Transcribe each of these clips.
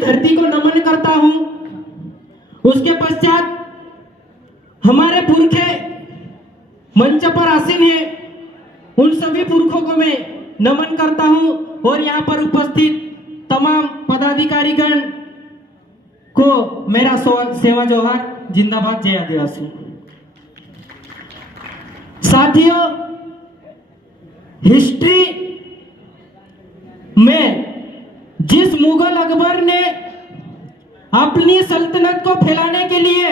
धरती को नमन करता हूं। उसके पश्चात हमारे पुरखे मंच पर आसीन हैं, उन सभी पुरखों को मैं नमन करता हूं और यहाँ पर उपस्थित तमाम पदाधिकारीगण को मेरा सेवा जोहार। जिंदाबाद, जय आदिवासी। साथियों, हिस्ट्री में जिस मुगल अकबर ने अपनी सल्तनत को फैलाने के लिए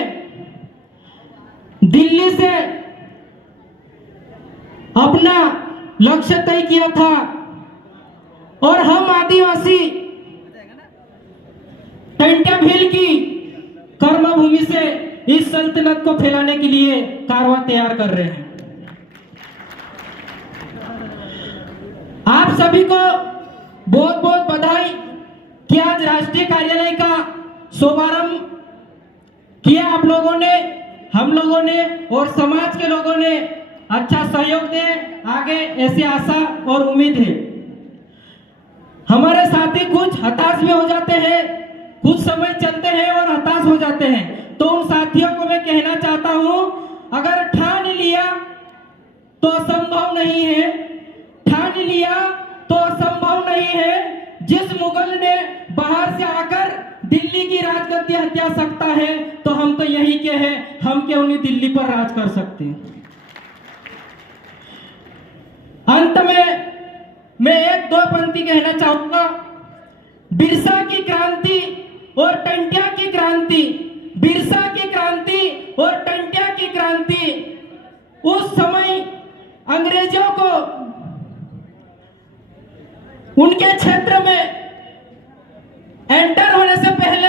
दिल्ली से अपना लक्ष्य तय किया था और हम आदिवासी टंट्या भील की कर्मभूमि से इस सल्तनत को फैलाने के लिए कारवा तैयार कर रहे हैं। आप सभी को बहुत बहुत बधाई कि आज राष्ट्रीय कार्यालय का शुभारंभ किया आप लोगों ने, हम लोगों ने और समाज के लोगों ने अच्छा सहयोग दे आगे, ऐसी आशा और उम्मीद है। हमारे साथी कुछ हताश भी हो जाते हैं, कुछ समय चलते हैं और हताश हो जाते हैं, तो उन साथियों को मैं कहना चाहता हूं, अगर ठान लिया तो असंभव नहीं है, ठान लिया तो असंभव नहीं है। जिस मुगल ने बाहर से आकर दिल्ली की राजगद्दी हत्या सकता है, तो हम तो यही के हैं, हम क्यों नहीं दिल्ली पर राज कर सकते। अंत में मैं एक दो पंक्ति कहना चाहूंगा। बिरसा की क्रांति और टंट्या की क्रांति, बिरसा की क्रांति और टंट्या की क्रांति उस समय अंग्रेजों को उनके क्षेत्र में एंटर होने से पहले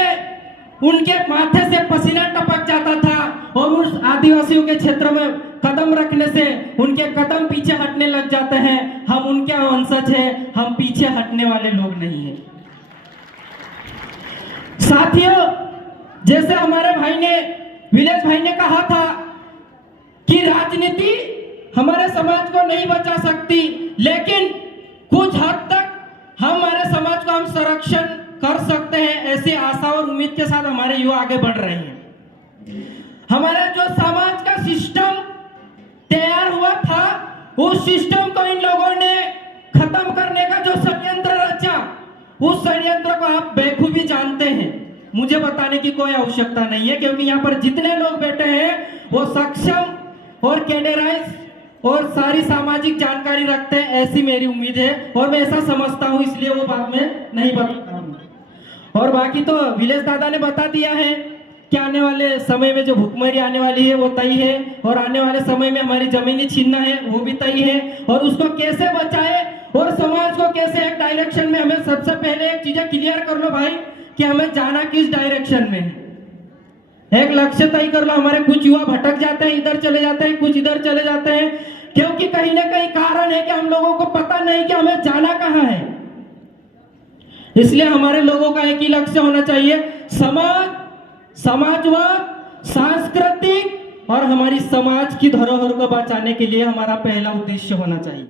उनके माथे से पसीना टपक जाता था और उस आदिवासियों के क्षेत्र में कदम रखने से उनके कदम पीछे हटने लग जाते हैं। हम उनके वंशज हैं, हम पीछे हटने वाले लोग नहीं हैं। साथियों, जैसे हमारे भाई ने, विलेज भाई ने कहा था कि राजनीति हमारे समाज को नहीं बचा सकती, लेकिन कुछ हद तक हमारे समाज को हम संरक्षण कर सकते हैं। ऐसी आशा और उम्मीद के साथ हमारे युवा आगे बढ़ रहे हैं। हमारा जो समाज का सिस्टम तैयार हुआ था, उस सिस्टम को इन लोगों ने खत्म करने का जो षड्यंत्र रचा, उस षड्यंत्र को आप बेखूबी जानते हैं, मुझे बताने की कोई आवश्यकता नहीं है, क्योंकि यहाँ पर जितने लोग बैठे हैं वो सक्षम और कैडराइज और सारी सामाजिक जानकारी रखते हैं, ऐसी मेरी उम्मीद है और मैं ऐसा समझता हूँ, इसलिए वो बात में नहीं बता रहा हूँ। और बाकी तो विलेज दादा ने बता दिया है कि आने वाले समय में जो भुखमरी आने वाली है वो तय है, और आने वाले समय में हमारी जमीनी छीनना है वो भी तय है, और उसको कैसे बचाए और समाज को कैसे एक डायरेक्शन में, हमें सबसे पहले एक चीजें क्लियर कर लो भाई कि हमें जाना किस डायरेक्शन में है। एक लक्ष्य तय कर लो। हमारे कुछ युवा भटक जाते हैं, इधर चले जाते हैं, कुछ इधर चले जाते हैं, क्योंकि कहीं ना कहीं कारण है कि हम लोगों को पता नहीं कि हमें जाना कहाँ है। इसलिए हमारे लोगों का एक ही लक्ष्य होना चाहिए, समाज, समाजवाद, सांस्कृतिक और हमारी समाज की धरोहर को बचाने के लिए हमारा पहला उद्देश्य होना चाहिए।